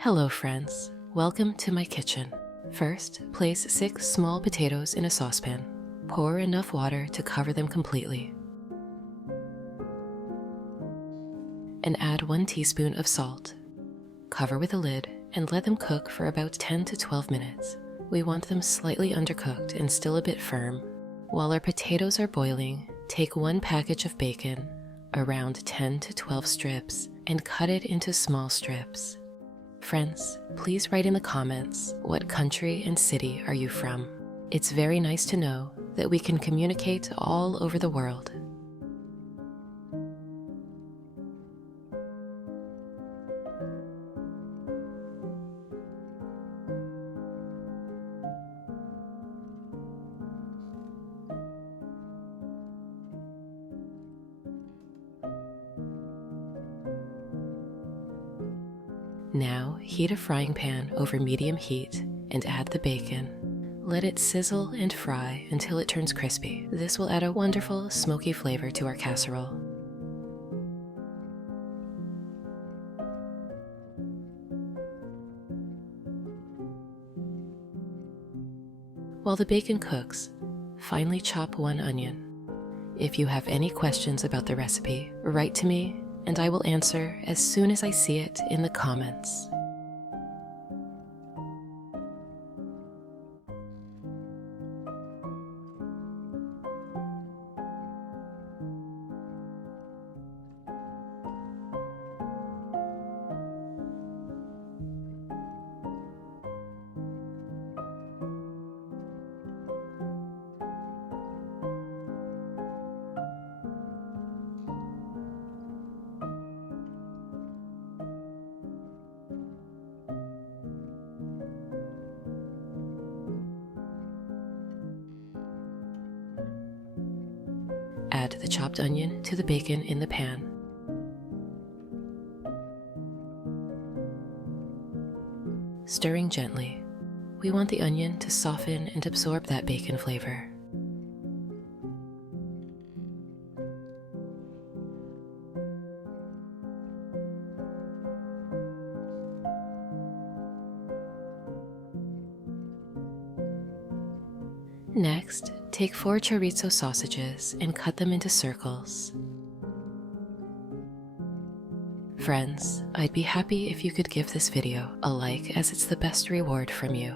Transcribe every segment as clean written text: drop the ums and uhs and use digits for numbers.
Hello friends, welcome to my kitchen. First, place 6 small potatoes in a saucepan. Pour enough water to cover them completely. And add 1 teaspoon of salt. Cover with a lid and let them cook for about 10 to 12 minutes. We want them slightly undercooked and still a bit firm. While our potatoes are boiling, take 1 package of bacon, around 10 to 12 strips, and cut it into small strips. Friends, please write in the comments what country and city are you from. It's very nice to know that we can communicate all over the world. Now, heat a frying pan over medium heat and add the bacon. Let it sizzle and fry until it turns crispy. This will add a wonderful smoky flavor to our casserole. While the bacon cooks, finely chop 1 onion. If you have any questions about the recipe, write to me and I will answer as soon as I see it in the comments. Add the chopped onion to the bacon in the pan. Stirring gently, we want the onion to soften and absorb that bacon flavor. Next, take 4 chorizo sausages and cut them into circles. Friends, I'd be happy if you could give this video a like, as it's the best reward from you.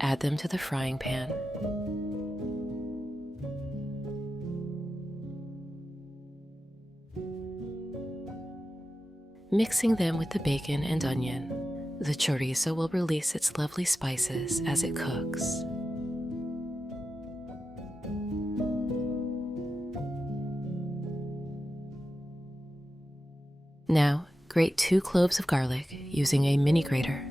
Add them to the frying pan. Mixing them with the bacon and onion, the chorizo will release its lovely spices as it cooks. Now, grate 2 cloves of garlic using a mini grater.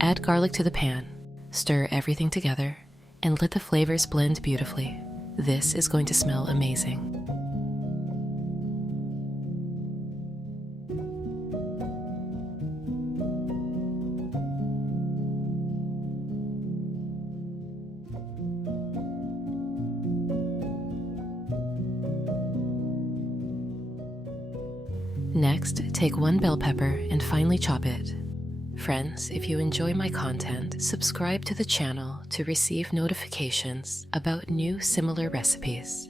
Add garlic to the pan, stir everything together, and let the flavors blend beautifully. This is going to smell amazing. Next, take 1 bell pepper and finely chop it. Friends, if you enjoy my content, subscribe to the channel to receive notifications about new similar recipes.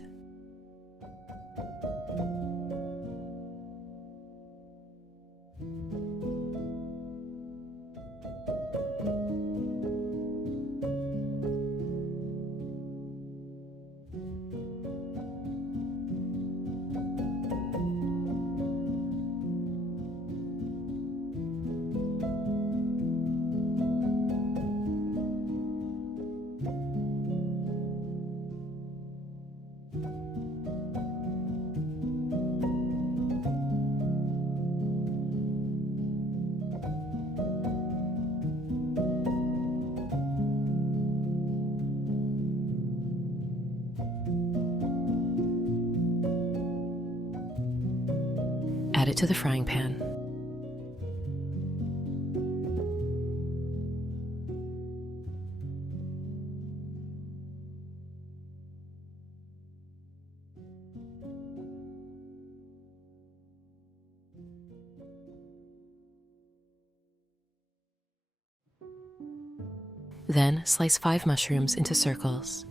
Add it to the frying pan. Then slice 5 mushrooms into circles.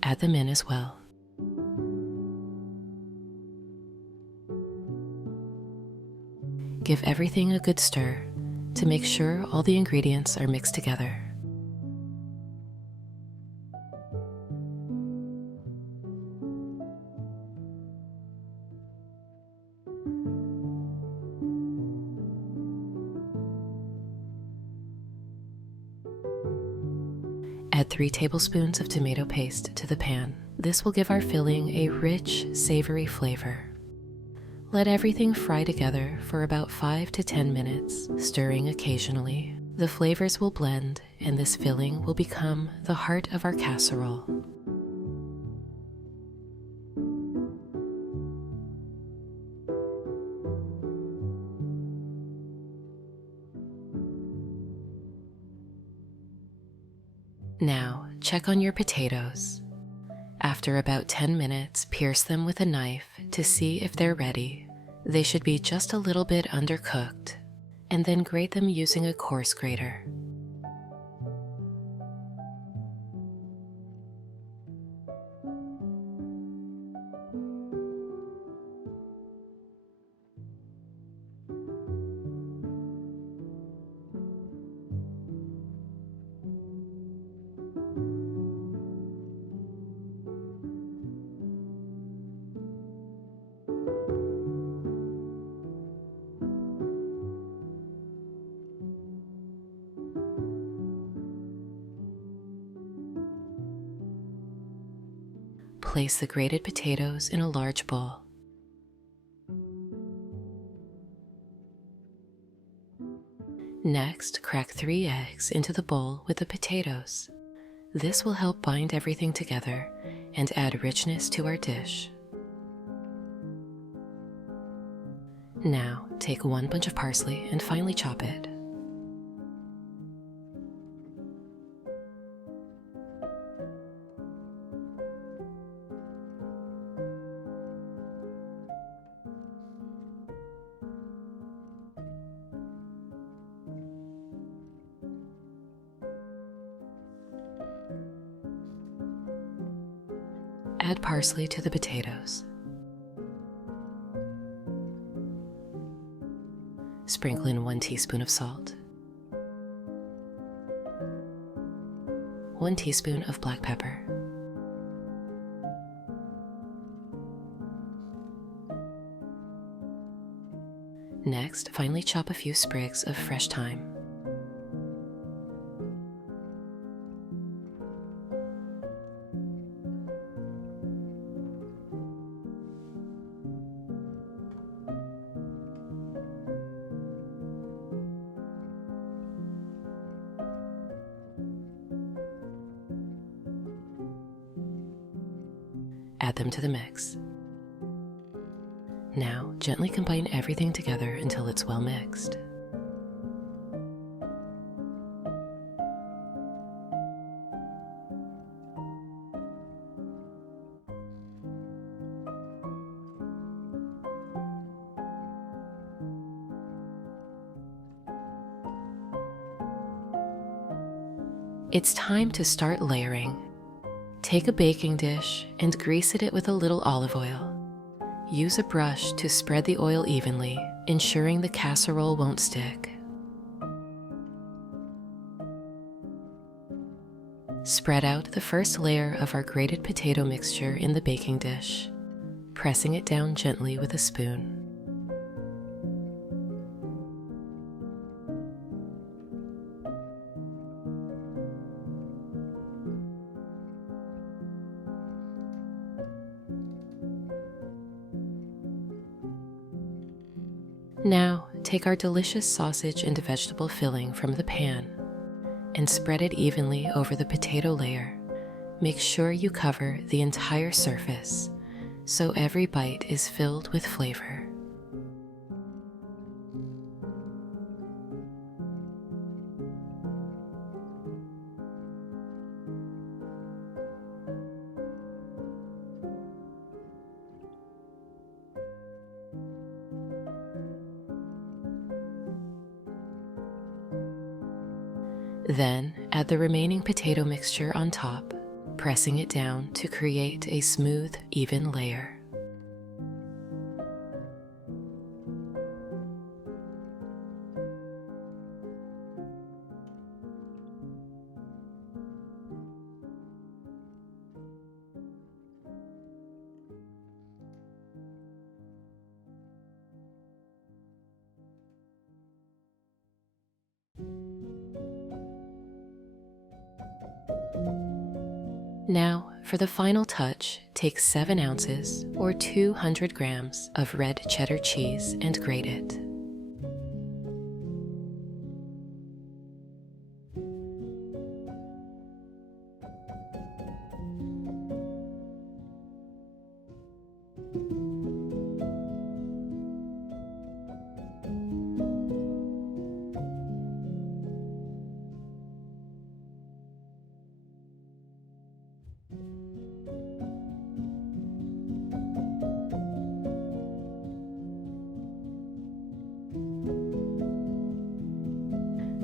Add them in as well. Give everything a good stir to make sure all the ingredients are mixed together. Add 3 tablespoons of tomato paste to the pan. This will give our filling a rich, savory flavor. Let everything fry together for about 5 to 10 minutes, stirring occasionally. The flavors will blend and this filling will become the heart of our casserole. Now, check on your potatoes. After about 10 minutes, pierce them with a knife to see if they're ready. They should be just a little bit undercooked, and then grate them using a coarse grater. Place the grated potatoes in a large bowl. Next, crack 3 eggs into the bowl with the potatoes. This will help bind everything together and add richness to our dish. Now, take 1 bunch of parsley and finely chop it. Add parsley to the potatoes. Sprinkle in 1 teaspoon of salt, 1 teaspoon of black pepper, next, finely chop a few sprigs of fresh thyme. add them to the mix. Now, gently combine everything together until it's well mixed. It's time to start layering. Take a baking dish and grease it with a little olive oil. Use a brush to spread the oil evenly, ensuring the casserole won't stick. Spread out the first layer of our grated potato mixture in the baking dish, pressing it down gently with a spoon. Now, take our delicious sausage and vegetable filling from the pan and spread it evenly over the potato layer. Make sure you cover the entire surface so every bite is filled with flavor. Then add the remaining potato mixture on top, pressing it down to create a smooth, even layer. Now, for the final touch, take 7 ounces or 200 grams of red cheddar cheese and grate it.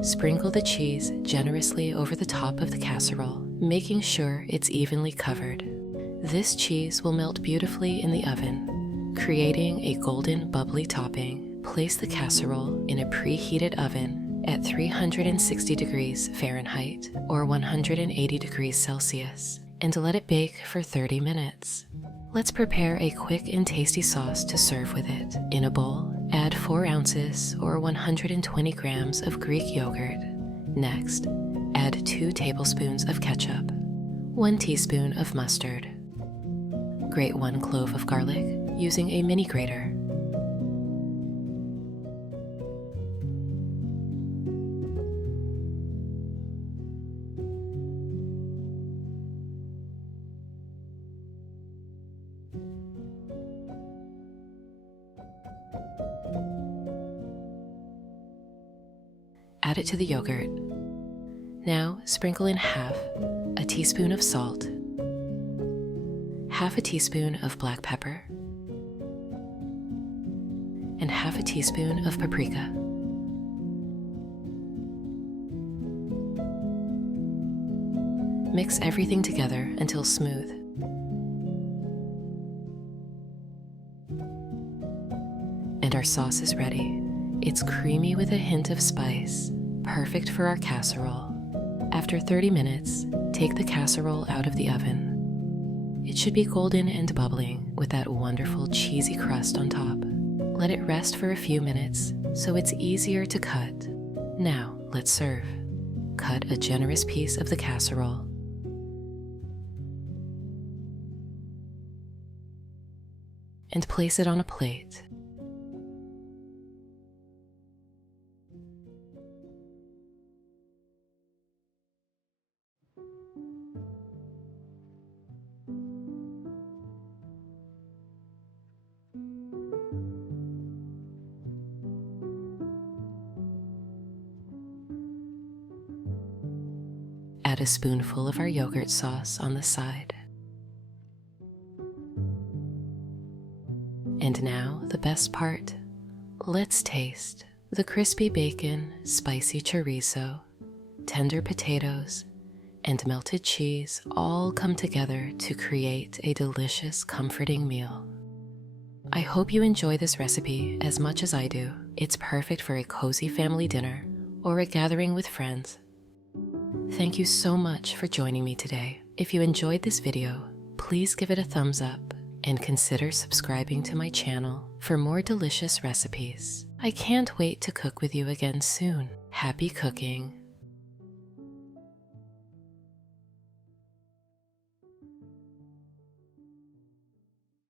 Sprinkle the cheese generously over the top of the casserole, making sure it's evenly covered. This cheese will melt beautifully in the oven, creating a golden bubbly topping. Place the casserole in a preheated oven at 360 degrees Fahrenheit or 180 degrees Celsius and let it bake for 30 minutes. Let's prepare a quick and tasty sauce to serve with it. In a bowl, add 4 ounces or 120 grams of Greek yogurt. Next, add 2 tablespoons of ketchup, 1 teaspoon of mustard. Grate 1 clove of garlic using a mini grater. Add it to the yogurt. Now sprinkle in half a teaspoon of salt, half a teaspoon of black pepper, and half a teaspoon of paprika. Mix everything together until smooth. And our sauce is ready. It's creamy with a hint of spice, perfect for our casserole. After 30 minutes, take the casserole out of the oven. It should be golden and bubbling with that wonderful cheesy crust on top. Let it rest for a few minutes so it's easier to cut. Now, let's serve. Cut a generous piece of the casserole. And place it on a plate. Add a spoonful of our yogurt sauce on the side. And now, the best part. Let's taste. The crispy bacon, spicy chorizo, tender potatoes, and melted cheese all come together to create a delicious, comforting meal. I hope you enjoy this recipe as much as I do. It's perfect for a cozy family dinner or a gathering with friends. Thank you so much for joining me today. If you enjoyed this video, please give it a thumbs up and consider subscribing to my channel for more delicious recipes. I can't wait to cook with you again soon. Happy cooking!